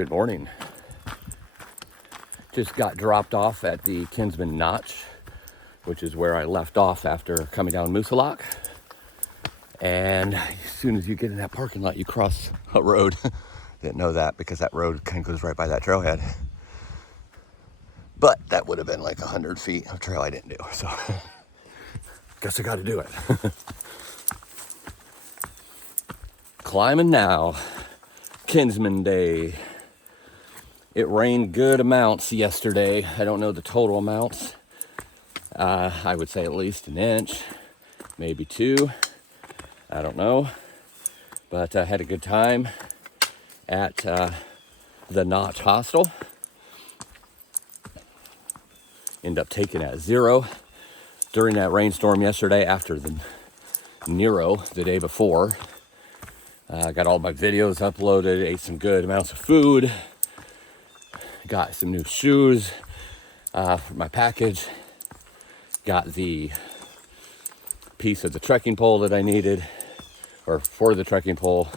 Good morning. Just got dropped off at the Kinsman Notch, which is where I left off after coming down Moosalok. And as soon as you get in that parking lot, you cross a road. Didn't know that because that road kind of goes right by that trailhead. But that would have been like 100 feet of trail I didn't do. So guess I got to do it. Climbing now. Kinsman Day. It rained good amounts yesterday. I don't know the total amounts. I would say at least an inch, maybe 2. I don't know. But I had a good time at the Notch Hostel. Ended up taking at 0 during that rainstorm yesterday after the Nero the day before. I got all my videos uploaded, ate some good amounts of food, got some new shoes for my package, got the piece of the trekking pole that I needed, or for the trekking pole,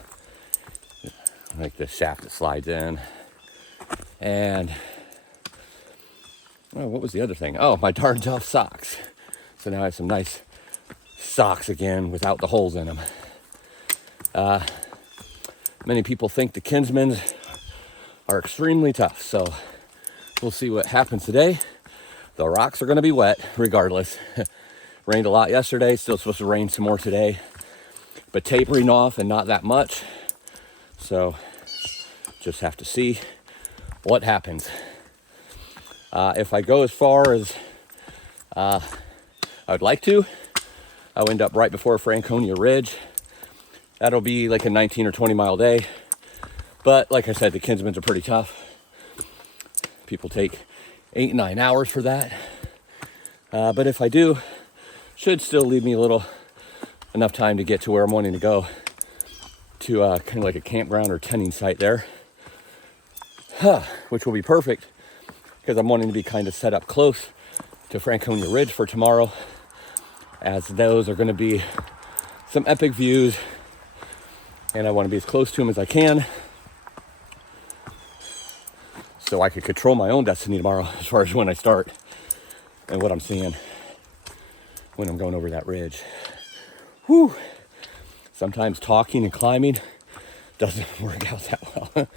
like the shaft that slides in. And what was the other thing? Oh, my darn tough socks. So now I have some nice socks again without the holes in them. Many people think the Kinsmens are extremely tough, so we'll see what happens today. The rocks are going to be wet regardless. Rained a lot yesterday, still supposed to rain some more today, but tapering off and not that much. So just have to see what happens. If I go as far as I would like to, I'll end up right before Franconia Ridge. That'll be like a 19 or 20 mile day. But like I said, the Kinsmens are pretty tough. People take 8-9 hours for that. But if I do, should still leave me enough time to get to where I'm wanting to go, to kind of like a campground or tending site there, which will be perfect because I'm wanting to be kind of set up close to Franconia Ridge for tomorrow, as those are going to be some epic views, and I want to be as close to them as I can so I could control my own destiny tomorrow as far as when I start and what I'm seeing when I'm going over that ridge. Whew. Sometimes talking and climbing doesn't work out that well.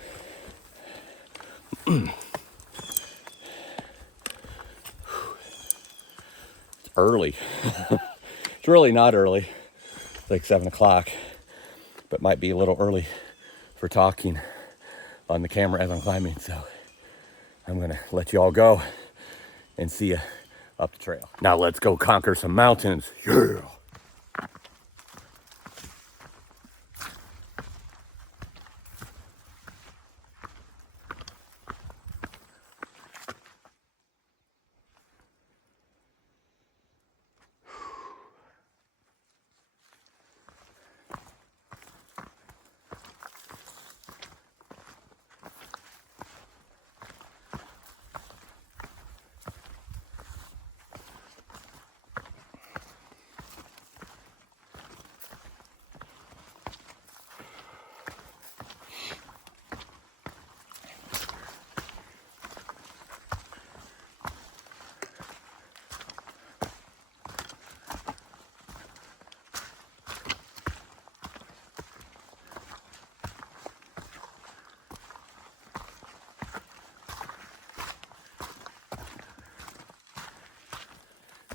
It's early. It's really not early. It's like 7 o'clock, but might be a little early for talking on the camera as I'm climbing. So I'm gonna let you all go and see you up the trail. Now let's go conquer some mountains. Yeah.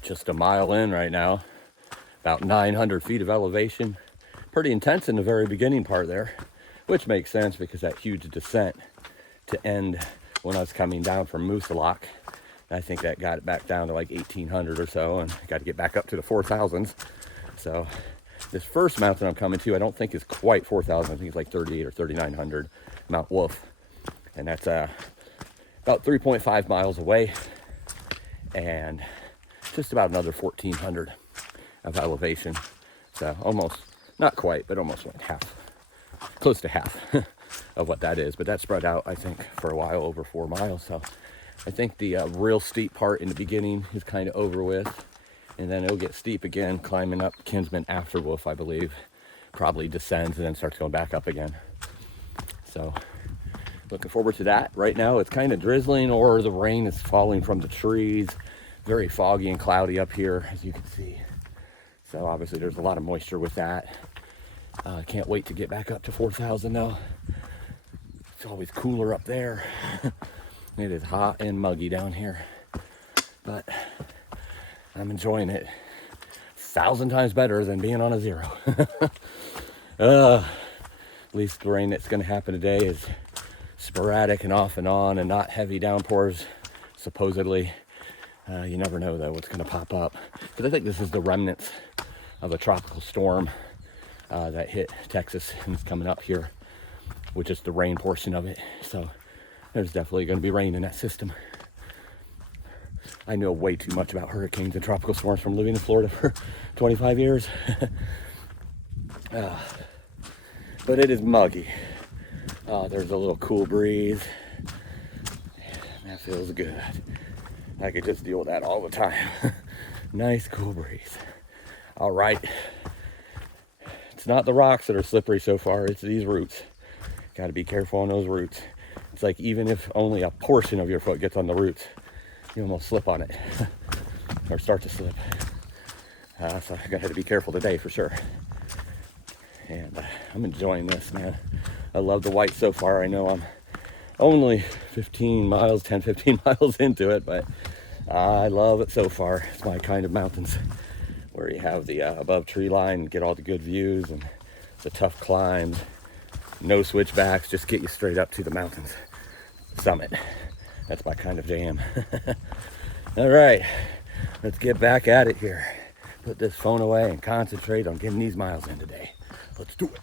Just a mile in right now, about 900 feet of elevation. Pretty intense in the very beginning part there, which makes sense because that huge descent to end when I was coming down from Moosalok. I think that got it back down to like 1800 or so, and I got to get back up to the 4000s. So this first mountain I'm coming to, I don't think is quite 4000. I think it's like 38 or 3900, Mount Wolf. And that's about 3.5 miles away, and just about another 1400 of elevation. So almost, not quite, but almost like half, close to half of what that is. But that spread out, I think, for a while over 4 miles. So I think the real steep part in the beginning is kind of over with. And then it'll get steep again, climbing up Kinsman after Wolf, I believe. Probably descends and then starts going back up again. So looking forward to that. Right now it's kind of drizzling or the rain is falling from the trees. Very foggy and cloudy up here, as you can see. So obviously there's a lot of moisture with that. I can't wait to get back up to 4,000 though. It's always cooler up there. It is hot and muggy down here, but I'm enjoying it. 1,000 times better than being on a 0. At least the rain that's going to happen today is sporadic and off and on and not heavy downpours, supposedly. You never know though what's going to pop up, because I think this is the remnants of a tropical storm that hit Texas and is coming up here, which is the rain portion of it. So there's definitely going to be rain in that system. I know way too much about hurricanes and tropical storms from living in Florida for 25 years. But it is muggy. There's a little cool breeze. That feels good. I could just deal with that all the time. Nice cool breeze. All right. It's not the rocks that are slippery so far, it's these roots. Got to be careful on those roots. It's like even if only a portion of your foot gets on the roots, you almost slip on it or start to slip. So I gotta be careful today for sure. And I'm enjoying this, man. I love the white so far. I know I'm only 15 miles into it, but I love it so far. It's my kind of mountains where you have the above tree line and get all the good views and the tough climbs. No switchbacks, just get you straight up to the mountain's summit. That's my kind of jam. All right, let's get back at it here. Put this phone away and concentrate on getting these miles in today. Let's do it.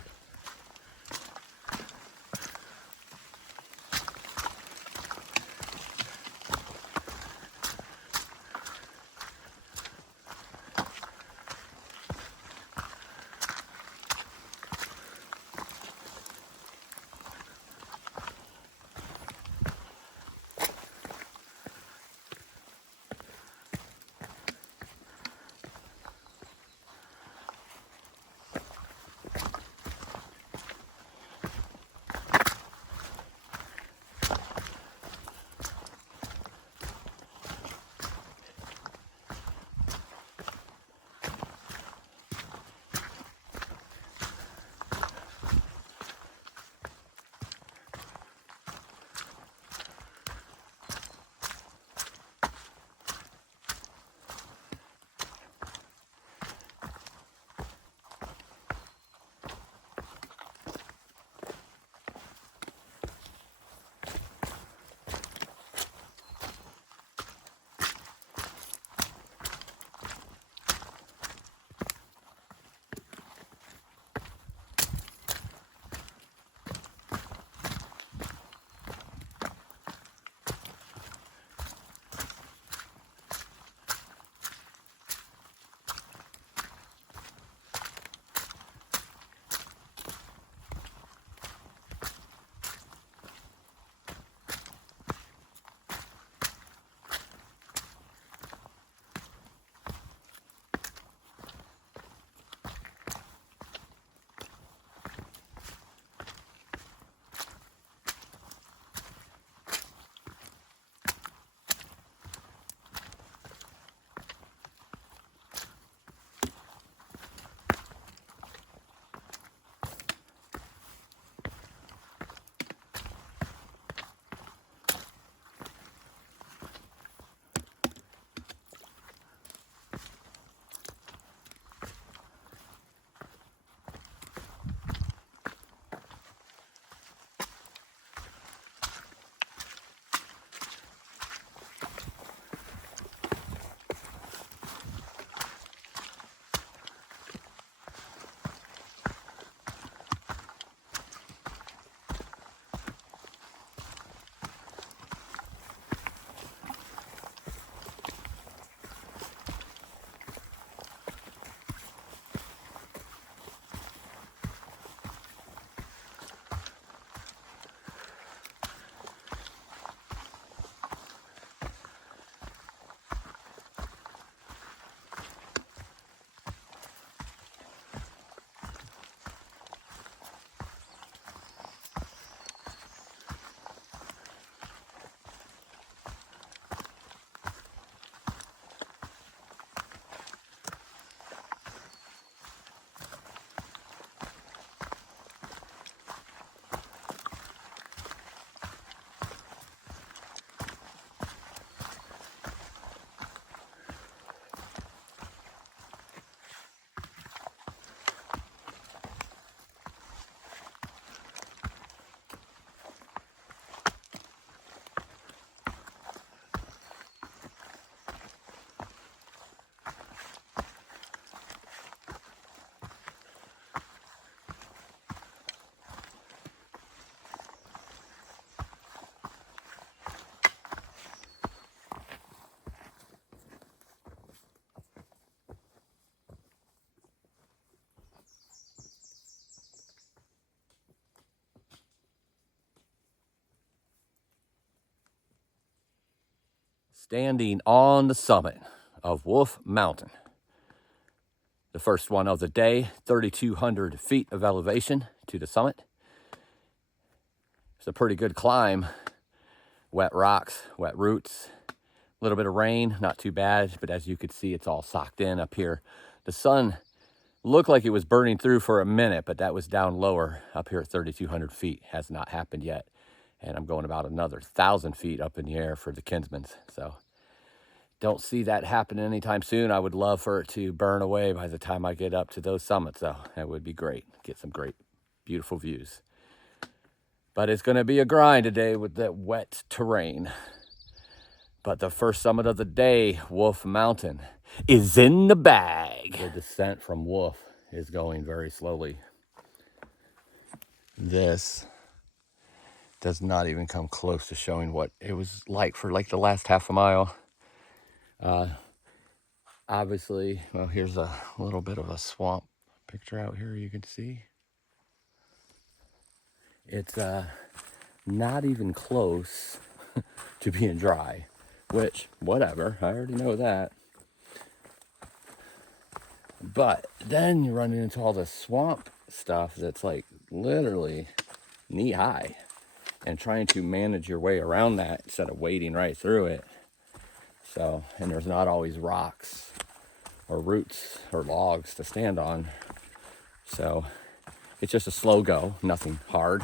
Standing on the summit of Wolf Mountain. The first one of the day, 3,200 feet of elevation to the summit. It's a pretty good climb. Wet rocks, wet roots, a little bit of rain, not too bad, but as you could see, it's all socked in up here. The sun looked like it was burning through for a minute, but that was down lower up here at 3,200 feet. Has not happened yet. And I'm going about another 1,000 feet up in the air for the Kinsmens. So don't see that happening anytime soon. I would love for it to burn away by the time I get up to those summits, though. That would be great. Get some great, beautiful views. But it's going to be a grind today with that wet terrain. But the first summit of the day, Wolf Mountain, is in the bag. The descent from Wolf is going very slowly. This does not even come close to showing what it was like for like the last half a mile. Obviously, well, here's a little bit of a swamp picture out here you can see. It's not even close to being dry, which, whatever, I already know that. But then you're running into all this swamp stuff that's like literally knee high, and trying to manage your way around that instead of wading right through it. So, and there's not always rocks or roots or logs to stand on. So it's just a slow go, nothing hard,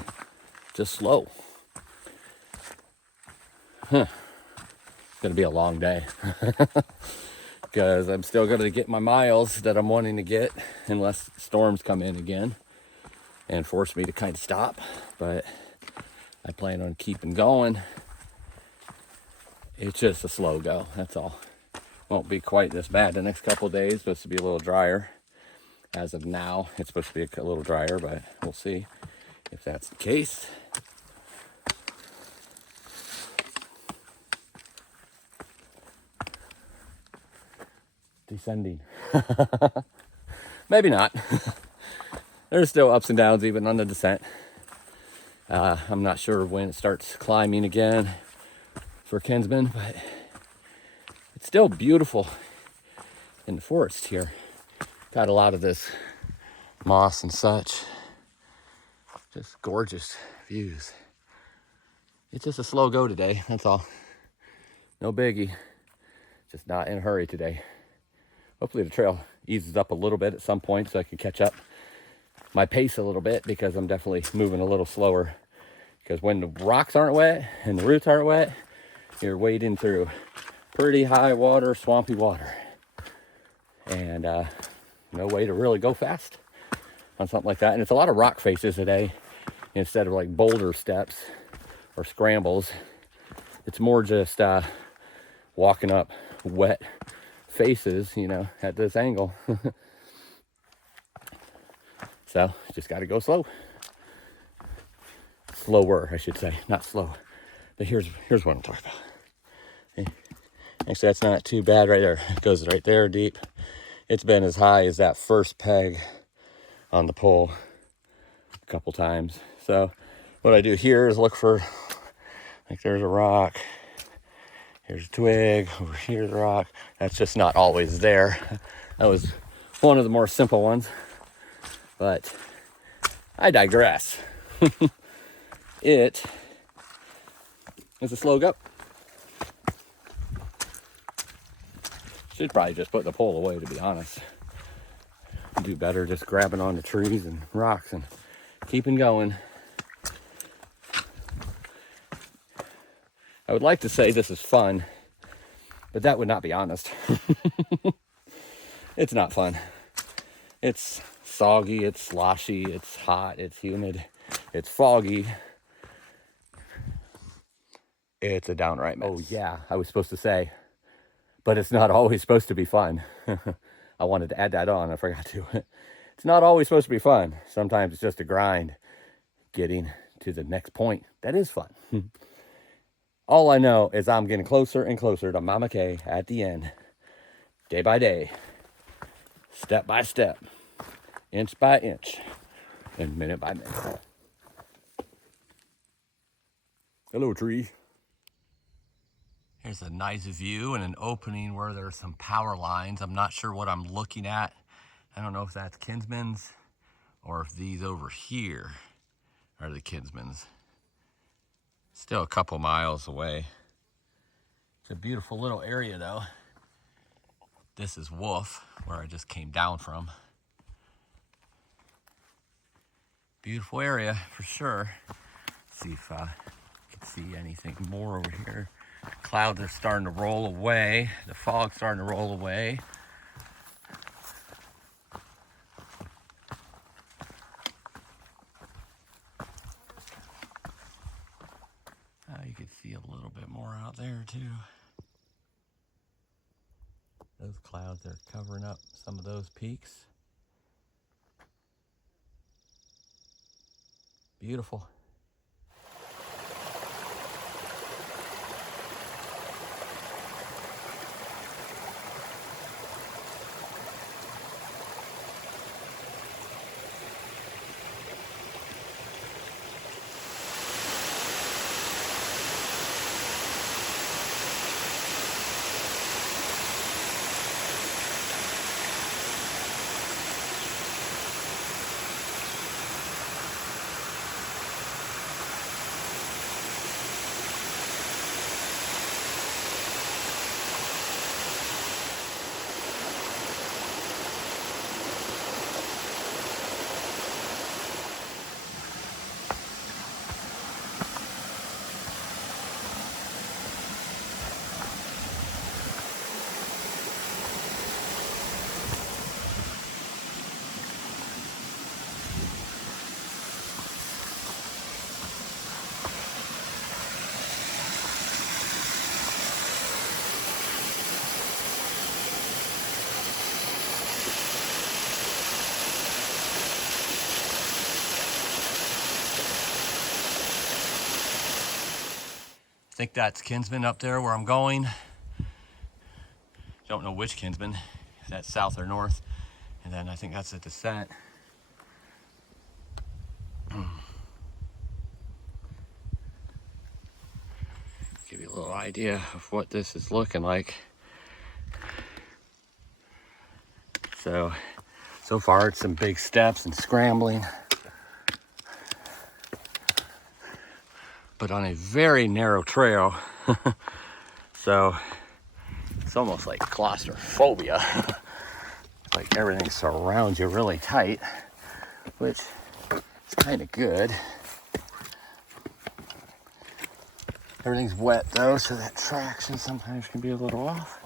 just slow. It's gonna be a long day because I'm still gonna get my miles that I'm wanting to get unless storms come in again and force me to kind of stop. But I plan on keeping going. It's just a slow go, that's all. Won't be quite this bad the next couple of days. Supposed to be a little drier. As of now, it's supposed to be a little drier, but we'll see if that's the case. Descending. Maybe not. There's still ups and downs even on the descent. I'm not sure when it starts climbing again for Kinsman, but it's still beautiful in the forest here. Got a lot of this moss and such. Just gorgeous views. It's just a slow go today, that's all. No biggie. Just not in a hurry today. Hopefully the trail eases up a little bit at some point so I can catch up my pace a little bit, because I'm definitely moving a little slower. Because when the rocks aren't wet and the roots aren't wet, you're wading through pretty high water, swampy water. And no way to really go fast on something like that. And it's a lot of rock faces today instead of like boulder steps or scrambles. It's more just walking up wet faces, you know, at this angle. So just got to go slow. Slower, I should say, not slow. But here's what I'm talking about. Okay. Actually, that's not too bad right there. It goes right there deep. It's been as high as that first peg on the pole a couple times. So what I do here is look for, like, there's a rock, here's a twig, over here's a rock. That's just not always there. That was one of the more simple ones, but I digress. It is a slow go. Should probably just put the pole away, to be honest. Do better just grabbing onto trees and rocks and keeping going. I would like to say this is fun, but that would not be honest. It's not fun. It's soggy, it's sloshy, it's hot, it's humid, it's foggy. It's a downright mess. Oh yeah, I was supposed to say, but it's not always supposed to be fun. I wanted to add that on, I forgot to. It's not always supposed to be fun. Sometimes it's just a grind, getting to the next point that is fun. All I know is I'm getting closer and closer to Mama K at the end, day by day, step by step, inch by inch, and minute by minute. Hello, tree. Here's a nice view and an opening where there's some power lines. I'm not sure what I'm looking at. I don't know if that's Kinsmens or if these over here are the Kinsmens. Still a couple miles away. It's a beautiful little area though. This is Wolf, where I just came down from. Beautiful area for sure. Let's see if I can see anything more over here. Clouds are starting to roll away. The fog's starting to roll away. You can see a little bit more out there too. Those clouds are covering up some of those peaks. Beautiful. I think that's Kinsman up there where I'm going. Don't know which Kinsman, if that's south or north. And then I think that's a descent. Give you a little idea of what this is looking like. So far it's some big steps and scrambling. But on a very narrow trail. So it's almost like claustrophobia. Like everything surrounds you really tight, which is kind of good. Everything's wet though, so that traction sometimes can be a little off.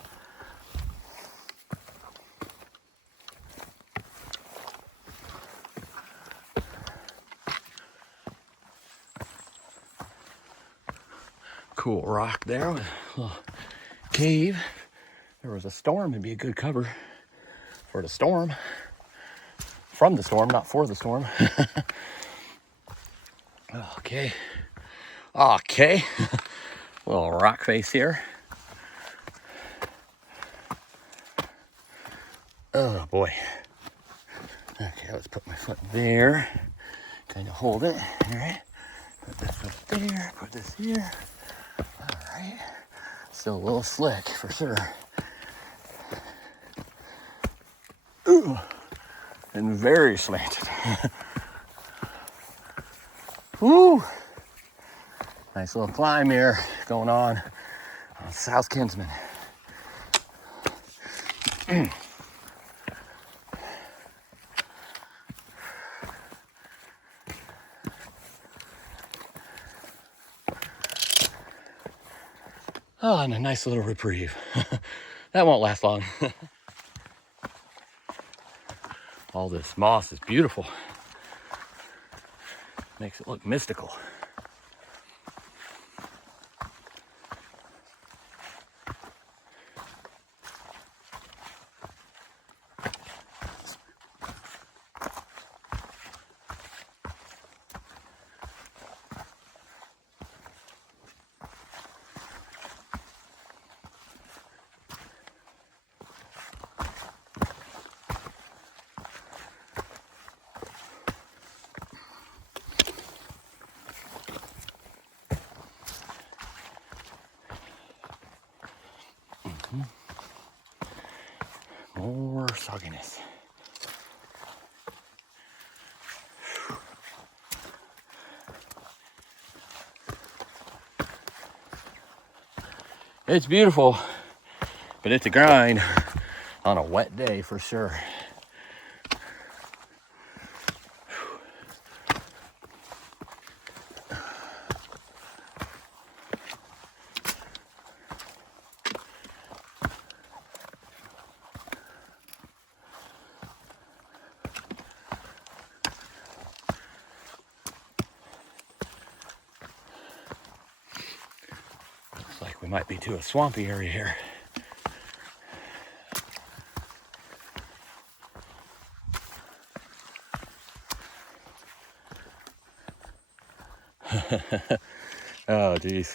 Cool rock there with a little cave. If there was a storm, it'd be a good cover for the storm. From the storm, not for the storm. Okay. Okay. Little rock face here. Oh boy. Okay, let's put my foot there. Kind of hold it. All right. Put this foot there. Put this here. All right. Still a little slick for sure. Ooh. And very slanted. Woo! Nice little climb here going on South Kinsman. Oh, and a nice little reprieve. That won't last long. All this moss is beautiful. Makes it look mystical. sogginess. It's beautiful, but it's a grind on a wet day for sure. Looks like we might be to a swampy area here. Oh, geez.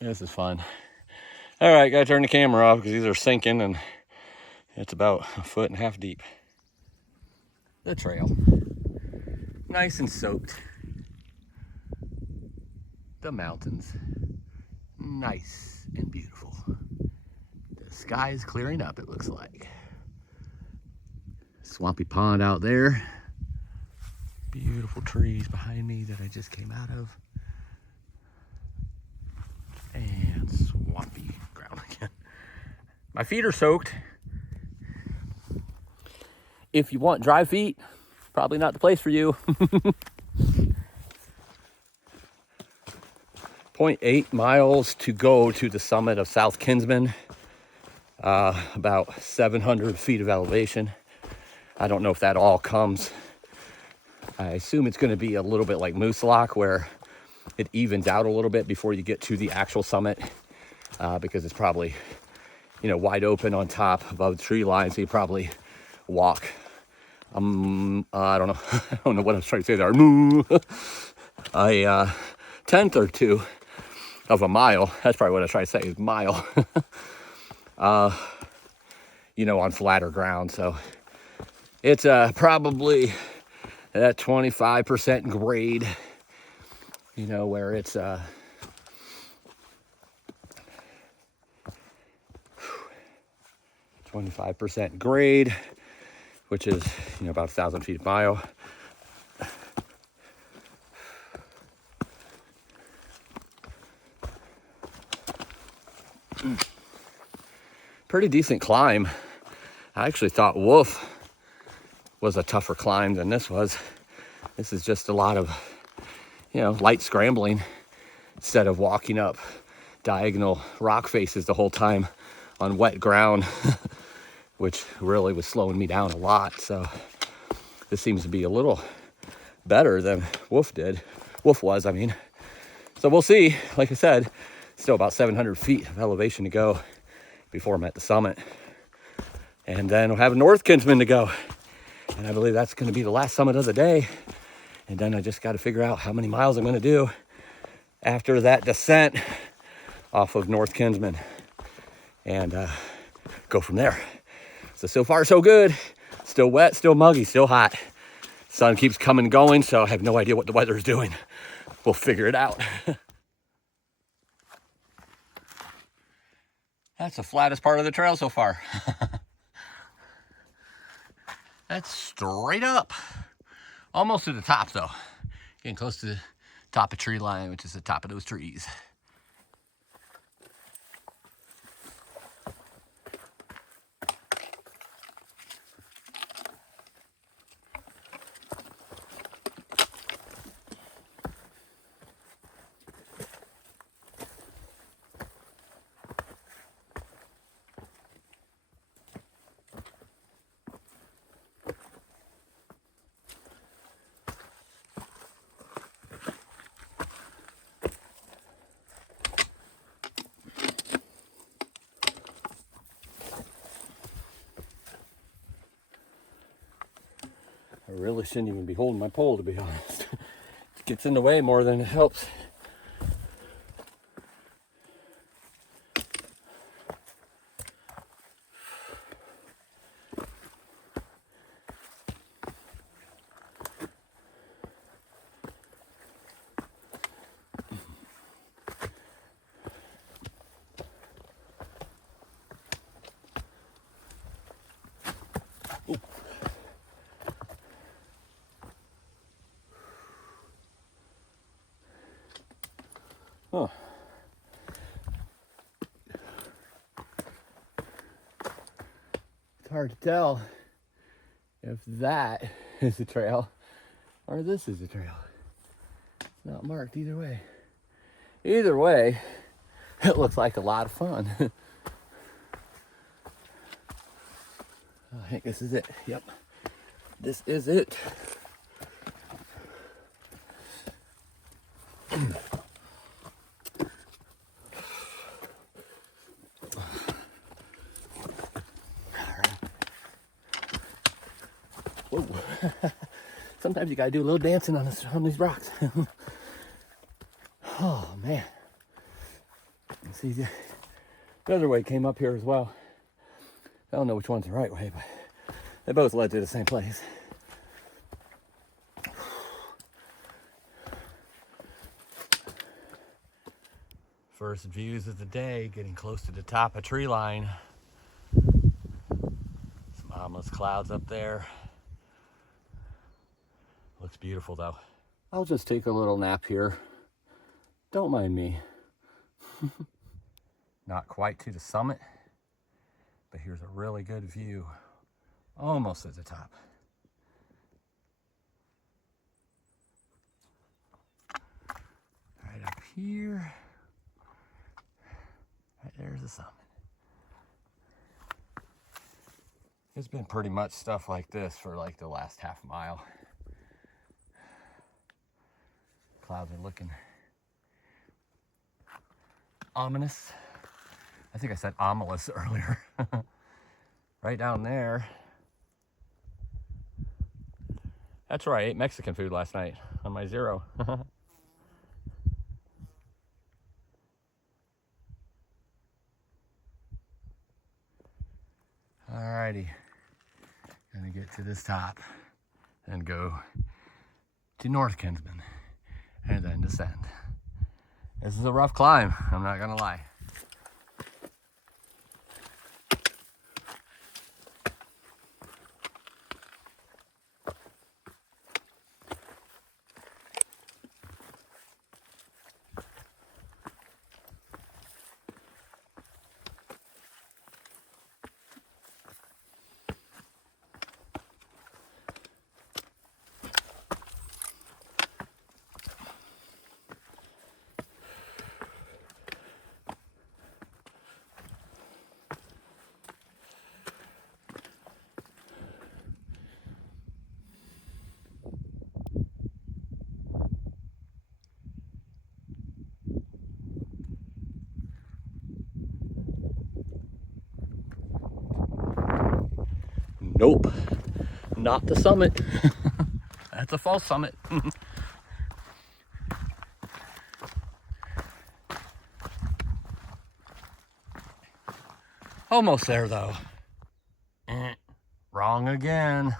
This is fun. All right, gotta turn the camera off because these are sinking and it's about 1.5 feet deep. The trail. Nice and soaked. The mountains. Nice and beautiful. The sky is clearing up, it looks like. Swampy pond out there. Beautiful trees behind me that I just came out of. And swampy ground again. My feet are soaked. If you want dry feet, probably not the place for you. 0.8 miles to go to the summit of South Kinsman. About 700 feet of elevation. I don't know if that all comes. I assume it's going to be a little bit like Moose Lock, where it evens out a little bit before you get to the actual summit, because it's probably, wide open on top above the tree line. So you probably walk, I don't know. I don't know what I was trying to say there. A tenth or two of a mile. That's probably what I was trying to say, is mile. On flatter ground. So it's probably at 25% grade, where it's 25% grade, which is about 1,000 feet a mile. Pretty decent climb. I actually thought Wolf was a tougher climb than this was. This is just a lot of, light scrambling instead of walking up diagonal rock faces the whole time on wet ground, which really was slowing me down a lot. So this seems to be a little better than Wolf was, I mean. So we'll see. Like I said, still about 700 feet of elevation to go before I'm at the summit. And then we'll have North Kinsman to go. And I believe that's going to be the last summit of the day. And then I just got to figure out how many miles I'm going to do after that descent off of North Kinsman, and go from there. So far so good. Still wet, still muggy, still hot. Sun keeps coming and going, so I have no idea what the weather is doing. We'll figure it out. That's the flattest part of the trail so far. That's straight up. Almost to the top though. Getting close to the top of tree line, which is the top of those trees. I really shouldn't even be holding my pole, to be honest. It gets in the way more than it helps. Huh. It's hard to tell if that is a trail or this is a trail. It's not marked either way. Either way, it looks like a lot of fun. I think this is it. Yep. This is it. Whoa. Sometimes you gotta do a little dancing on these rocks. Oh man. See, the other way came up here as well. I don't know which one's the right way, but they both led to the same place. First views of the day, getting close to the top of tree line. Some ominous clouds up there. Looks beautiful though. I'll just take a little nap here. Don't mind me. Not quite to the summit, but here's a really good view. Almost at the top. Right up here. Right there's the summit. It's been pretty much stuff like this for like the last half mile. Clouds are looking ominous. I think I said ominous earlier. Right down there. That's right, I ate Mexican food last night on my zero. Alrighty, gonna get to this top and go to North Kinsman and then descend. This is a rough climb, I'm not gonna lie. Nope, not the summit. That's a false summit. Almost there though. Wrong again.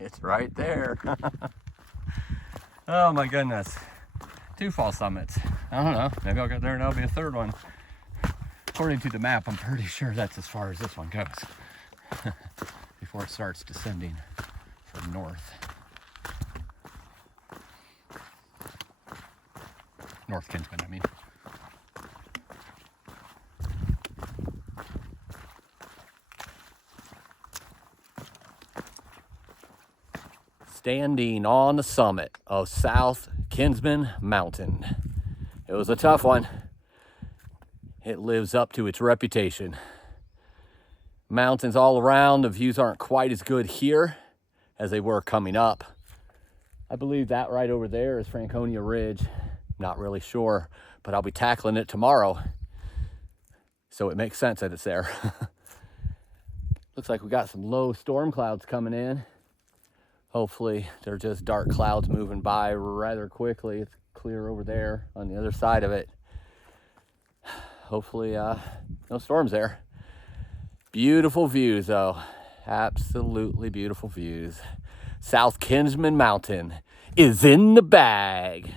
It's right there. Oh my goodness. 2 false summits. I don't know, maybe I'll get there and there'll be a third one. According to the map, I'm pretty sure that's as far as this one goes. Before it starts descending from north. North Kinsman, I mean. Standing on the summit of South Kinsman Mountain. It was a tough one. It lives up to its reputation. Mountains all around. The views aren't quite as good here as they were coming up. I believe that right over there is Franconia Ridge. Not really sure, but I'll be tackling it tomorrow. So it makes sense that it's there. Looks like we got some low storm clouds coming in. Hopefully they're just dark clouds moving by rather quickly. It's clear over there on the other side of it. Hopefully no storms there. Beautiful views though. Absolutely beautiful views. South Kinsman Mountain is in the bag.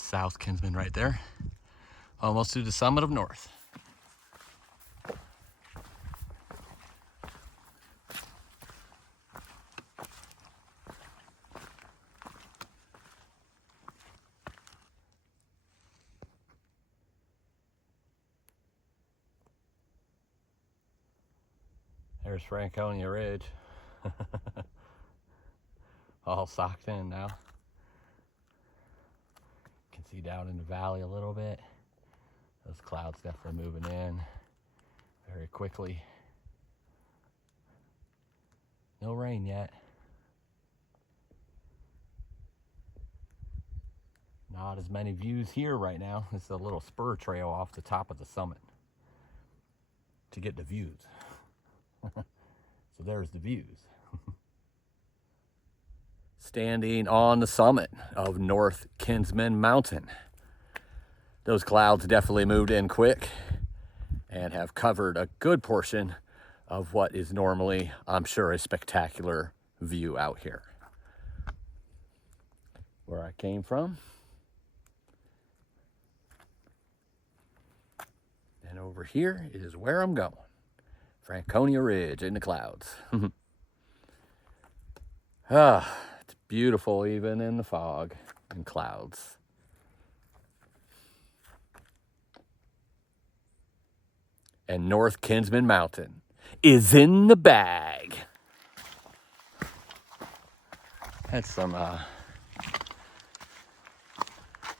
There's South Kinsman right there. Almost to the summit of North. There's Franconia Ridge. All socked in now. You can see down in the valley a little bit. Those clouds definitely moving in very quickly. No rain yet. Not as many views here right now. It's a little spur trail off the top of the summit to get the views. So there's the views. Standing on the summit of North Kinsman Mountain. Those clouds definitely moved in quick and have covered a good portion of what is normally, I'm sure, a spectacular view out here. Where I came from. And over here is where I'm going. Franconia Ridge in the clouds. It's beautiful even in the fog and clouds. And North Kinsman Mountain is in the bag. Had some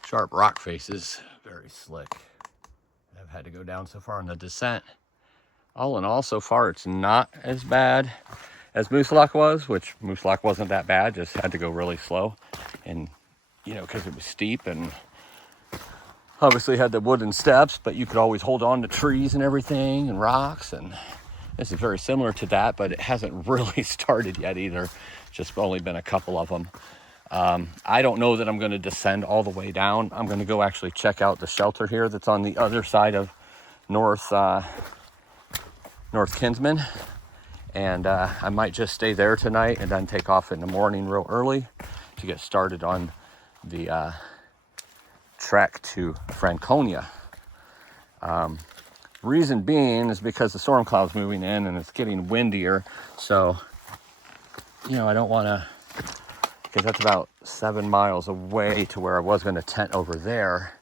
sharp rock faces, very slick. I've had to go down so far in the descent. All in all, so far, it's not as bad as Moose Lock was, which Moose Lock wasn't that bad, just had to go really slow. And, you know, because it was steep and obviously had the wooden steps, but you could always hold on to trees and everything and rocks. And this is very similar to that, but it hasn't really started yet either. Just only been a couple of them. I don't know that I'm going to descend all the way down. I'm going to go actually check out the shelter here that's on the other side of North Kinsman, and I might just stay there tonight and then take off in the morning real early to get started on the trek to Franconia. Reason being is because the storm cloud's moving in and it's getting windier, so you know I don't want to, because that's about 7 miles away to where I was going to tent over there.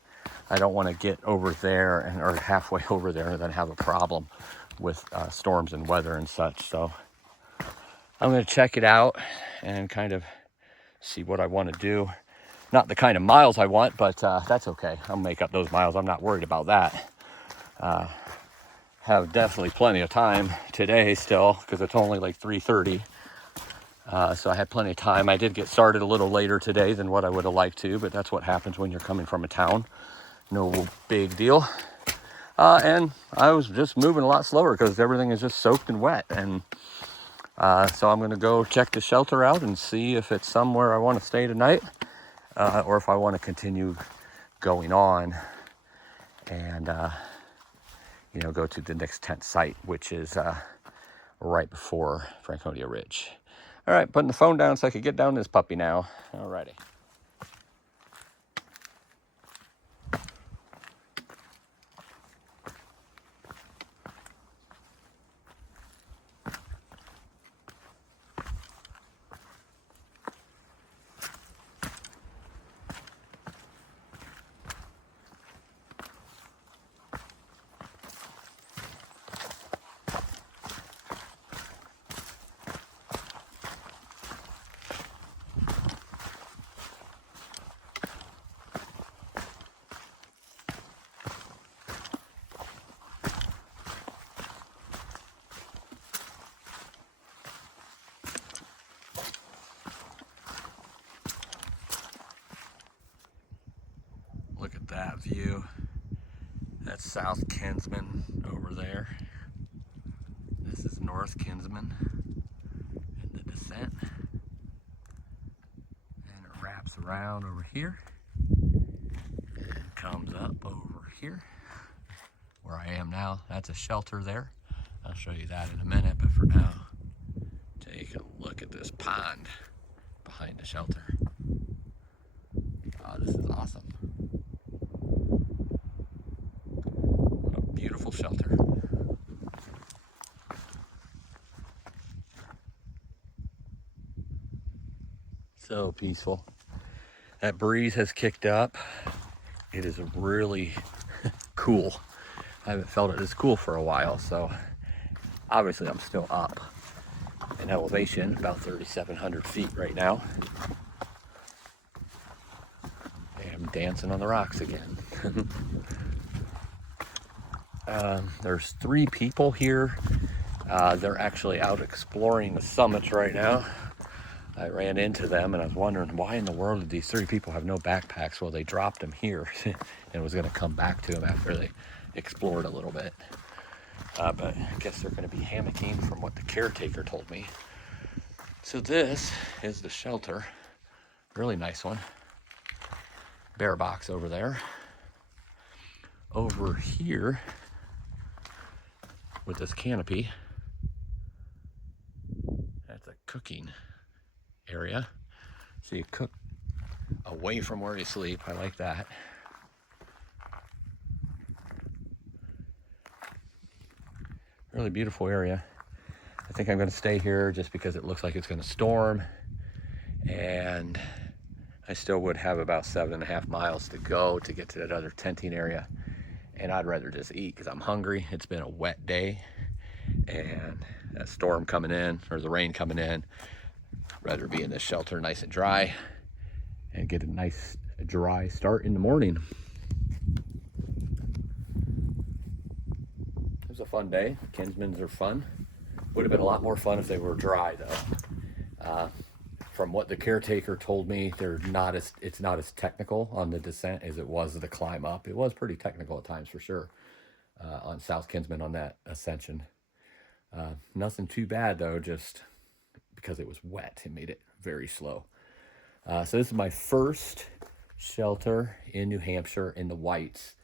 I don't want to get over there or halfway over there and then have a problem with storms and weather and such. So I'm going to check it out and kind of see what I want to do. Not the kind of miles I want, but that's okay. I'll make up those miles. I'm not worried about that. Have definitely plenty of time today still, because it's only like 3:30. So I had plenty of time. I did get started a little later today than what I would have liked to, but that's what happens when you're coming from a town. No big deal. And I was just moving a lot slower because everything is just soaked and wet. And so I'm going to go check the shelter out and see if it's somewhere I want to stay tonight, or if I want to continue going on and, you know, go to the next tent site, which is right before Franconia Ridge. All right, putting the phone down so I could get down this puppy now. All righty. Look at that view. That's South Kinsman over there. This is North Kinsman in the descent. And it wraps around over here and comes up over here where I am now. That's a shelter there. I'll show you that in a minute, but for now, take a look at this pond behind the shelter. Oh, this is awesome. So peaceful. That breeze has kicked up. It is really cool. I haven't felt it as cool for a while, so obviously I'm still up in elevation, about 3,700 feet right now. And I'm dancing on the rocks again. There's 3 people here. They're actually out exploring the summits right now. I ran into them and I was wondering why in the world did these 3 people have no backpacks? Well, they dropped them here and was going to come back to them after they explored a little bit. But I guess they're going to be hammocking from what the caretaker told me. So this is the shelter. Really nice one. Bear box over there. Over here with this canopy, that's a cooking area. So you cook away from where you sleep. I like that. Really beautiful area. I think I'm going to stay here just because it looks like it's going to storm, and I still would have about 7.5 miles to go to get to that other tenting area, and I'd rather just eat because I'm hungry. It's been a wet day and a storm coming in, or the rain coming in. I'd rather be in this shelter nice and dry and get a nice dry start in the morning. It was a fun day. Kinsmens are fun. Would have been a lot more fun if they were dry though. From what the caretaker told me, it's not as technical on the descent as it was the climb up. It was pretty technical at times for sure on South Kinsman on that ascension. Nothing too bad though, just because it was wet, it made it very slow. So this is my first shelter in New Hampshire in the Whites,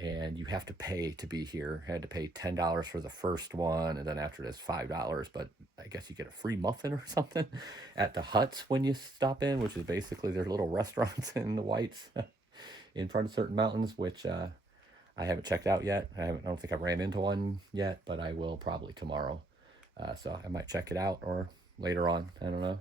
and you have to pay to be here. I had to pay $10 for the first one, and then after this $5, but I guess you get a free muffin or something at the huts when you stop in, which is basically their little restaurants in the Whites in front of certain mountains, which I haven't checked out yet. I don't think I've ran into one yet, but I will probably tomorrow. So I might check it out or later on, I don't know.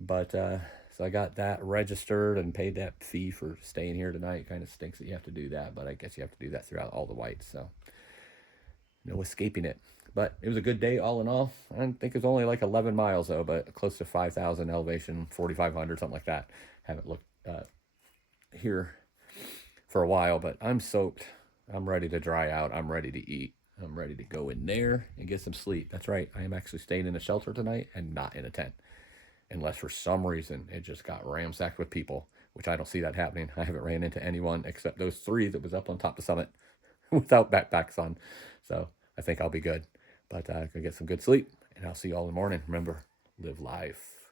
But so I got that registered and paid that fee for staying here tonight. Kind of stinks that you have to do that, but I guess you have to do that throughout all the Whites, so no escaping it. But it was a good day all in all. I think it was only like 11 miles though, but close to 5,000 elevation, 4,500, something like that. Haven't looked here for a while, but I'm soaked. I'm ready to dry out. I'm ready to eat. I'm ready to go in there and get some sleep. That's right. I am actually staying in a shelter tonight and not in a tent. Unless for some reason it just got ramsacked with people, which I don't see that happening. I haven't ran into anyone except those 3 that was up on top of the summit without backpacks on. So I think I'll be good. But I can get some good sleep, and I'll see you all in the morning. Remember, live life.